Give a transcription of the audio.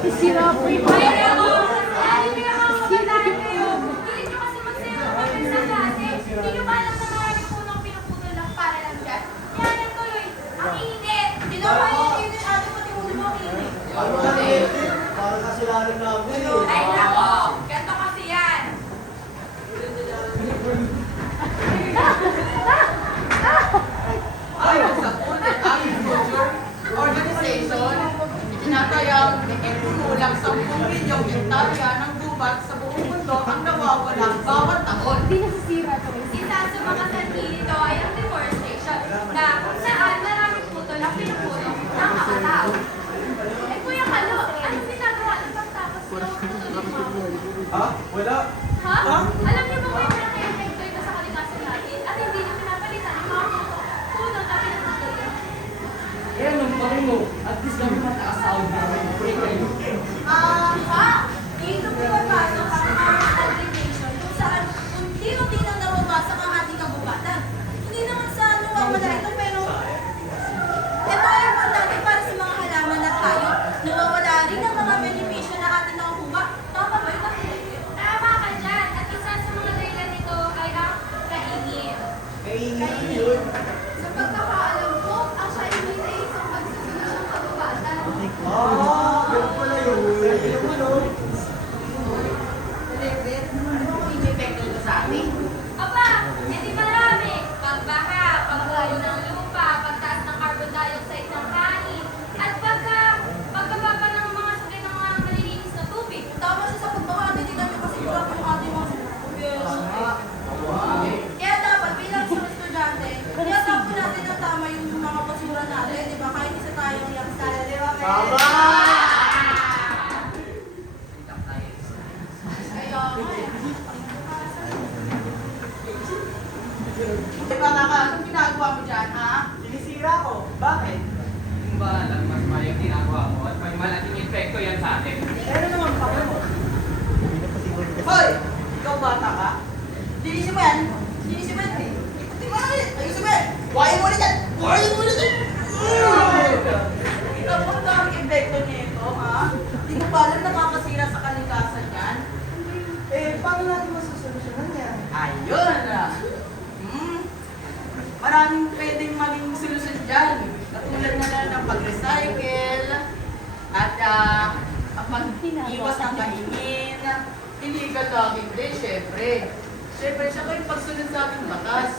Sira po yung Ay, ako! Ay, pinakakabataan kayo! Pilit nyo kasi magsayaw kami sa klase. Hindi nyo ba alam na marami punong pinuputol lang para lang dyan? Kaya nagtuloy, ang init! Ginawa niyo yung init, ate, pati ulo mo ang init. Para kasi lalo namin Ay, nako! Ganto kasi yan! Ayon sa Food and Agriculture Organization, itinatayang kumulang 10 milyong hektarya ng gubat sa buong mundo ang nawawala bawat taon. Hindi nasisira ito. Isa sa mga sanhi nito ay ang deforestation, na kung saan maraming putol ang pinupulong ng mga tao. Eh, Kuya Kalo, anong ginagawa ng pagtapos ng putol ng mga puno? Ha? Wala. Ha? Alam niyo ba may pinaka-epekto ito sa kalikasan natin at hindi niyo pinapalitan ang mga puno na pinuputol niyo? Eh, anong bang mo? At least kami mataas sahod namin. Pray kayo. Dito po papasok ang forest aggregation kung saan unti-unti nang nabawasak ang ating kabukatan. Hindi naman sa nawawala ito pero ito ay importante para sa mga halaman at hayop. Nawawala rin ang mga benepisyo na ating nakukuha. Tama ba yun? Tama ka dyan. At isa sa mga dahilan nito ay ang kaingin. Kaingin yun. Sa pagkakaalam ko, ang kaingin ay isang magsusunod ng kabukatan. Ganun pala yun. Ganun mo, no? Epekto ito sa atin. Aba, edi marami. Pagbaha, paglayo ng lupa, pagtaas ng carbon dioxide ng kain, at pagkababa ng mga sakit ng mga malilinis na tubig. Tama siya sa pagbaha, hindi namin kasi kurap yung ating mga Kaya dapat bilang isang estudyante, tiyatap po natin ang tama yung mga basura natin, di ba? Kahit isa tayong yaksala, di ba? Tama! Kaya nga eh. Di ba kaka, anong ginagawa mo dyan, ha? Sinisira ko. Bakit? Kung ba alam mas mayang ginagawa mo at may malaking epekto yan sa atin. Ano naman pa mo? Hoy! Ikaw bata ka? Linisin mo yan! Linisin mo yan! Di ba naman? Ayusin mo yan! Buhayin mo ulit yan! Buhayin mo ulit yan! Ikaw mo ang daming epekto nito, ha? Di mo ba alam nakakasira sa kalikasan yan? Paano natin masusolusyonan yan? Ayun! Maraming pwedeng maging solusyon dyan. Katulad na lang ng pag-recycle at ang pag-iwas ng kaingin. Illegal logging din, syempre. Syempre, siya yung pagsunod sa ating batas.